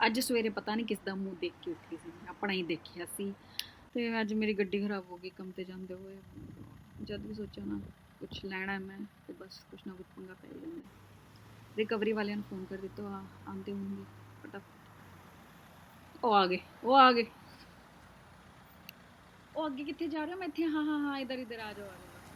ਅੱਜ ਸਵੇਰੇ ਪਤਾ ਨਹੀਂ ਕਿਸ ਦਾ ਮੂੰਹ ਦੇਖ ਕੇ ਉੱਠੀ ਸੀ, ਆਪਣਾ ਹੀ ਦੇਖਿਆ ਸੀ। ਤੇ ਅੱਜ ਮੇਰੀ ਗੱਡੀ ਖਰਾਬ ਹੋ ਗਈ ਕੰਮ ਤੇ ਜਾਂਦੇ ਹੋਏ। ਜਦ ਵੀ ਸੋਚਿਆ ਨਾ ਕੁਛ ਲੈਣਾ ਮੈਂ ਤੇ ਬਸ ਕੁਛ ਨਾ ਕੁਛ ਪੰਗਾ ਪੈ ਹੀ ਜਾਂਦਾ। ਰਿਕਵਰੀ ਵਾਲਿਆਂ ਨੂੰ ਫੋਨ ਕਰ ਦਿੱਤਾ, ਆਉਂਦੇ ਹੋਣਗੇ ਫਟਾਫਟ। ਉਹ ਆ ਗਏ, ਉਹ ਆ ਗਏ। ਉਹ ਅੱਗੇ ਕਿੱਥੇ ਜਾ ਰਹੇ ਹੋ? ਮੈਂ ਇੱਥੇ, ਹਾਂ ਹਾਂ ਹਾਂ, ਇਧਰ ਇਧਰ ਆ ਜਾਓ, ਆ ਜਾਓ ਬਸ।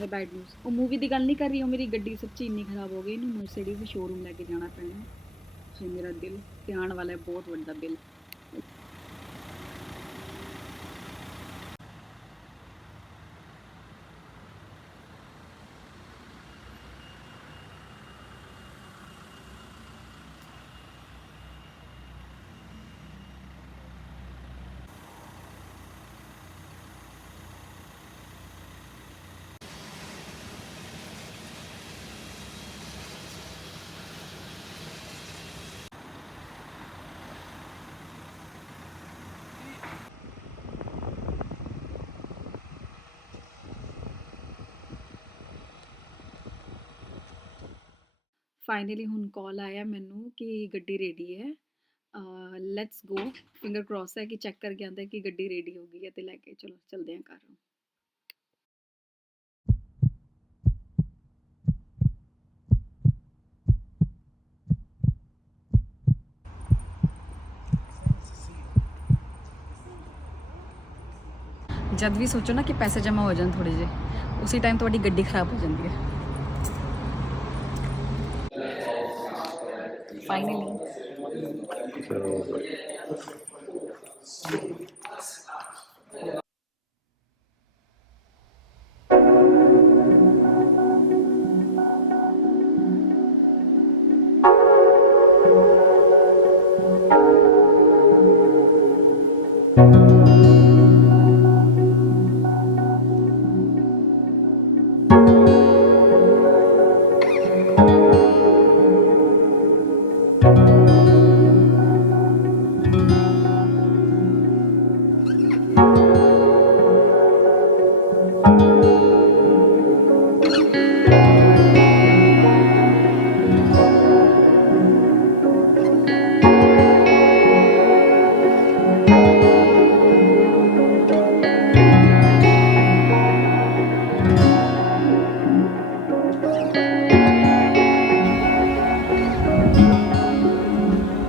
ਮੈਂ ਬੈਡ ਨਿਊਜ਼, ਉਹ ਮੂਵੀ ਦੀ ਗੱਲ ਨਹੀਂ ਕਰ ਰਹੀ, ਉਹ ਮੇਰੀ ਗੱਡੀ ਸੱਚੀ ਇੰਨੀ ਖਰਾਬ ਹੋ ਗਈ, ਇਹਨੂੰ ਮਰਸੀਡੀਜ਼ ਦੇ ਸ਼ੋਰੂਮ ਲੈ ਕੇ ਜਾਣਾ ਪੈਣਾ। ਫਿਰ ਮੇਰਾ ਦਿਲ ਤੇ ਆਉਣ ਵਾਲਾ ਹੈ ਬਹੁਤ ਵੱਡਾ ਬਿੱਲ। ਫਾਈਨਲੀ ਹੁਣ ਕਾਲ ਆਇਆ ਮੈਨੂੰ ਕਿ ਗੱਡੀ ਰੈਡੀ ਹੈ। Let's go. ਫਿੰਗਰ ਕ੍ਰੋਸ ਹੈ ਕਿ ਚੈੱਕ ਕਰਕੇ ਆਉਂਦਾ ਕਿ ਗੱਡੀ ਰੈਡੀ ਹੋ ਗਈ ਹੈ ਤੇ ਲੈ ਕੇ ਚਲੋ ਚਲਦੇ ਹਾਂ ਘਰ ਨੂੰ। ਜਦ ਵੀ ਸੋਚੋ ਨਾ ਕਿ ਪੈਸੇ ਜਮ੍ਹਾਂ ਹੋ ਜਾਣ ਥੋੜੇ ਜਿਹੇ, ਉਸੇ ਟਾਈਮ ਤੁਹਾਡੀ ਗੱਡੀ ਖਰਾਬ ਹੋ ਜਾਂਦੀ ਹੈ। ਫਾਈਨਲੀ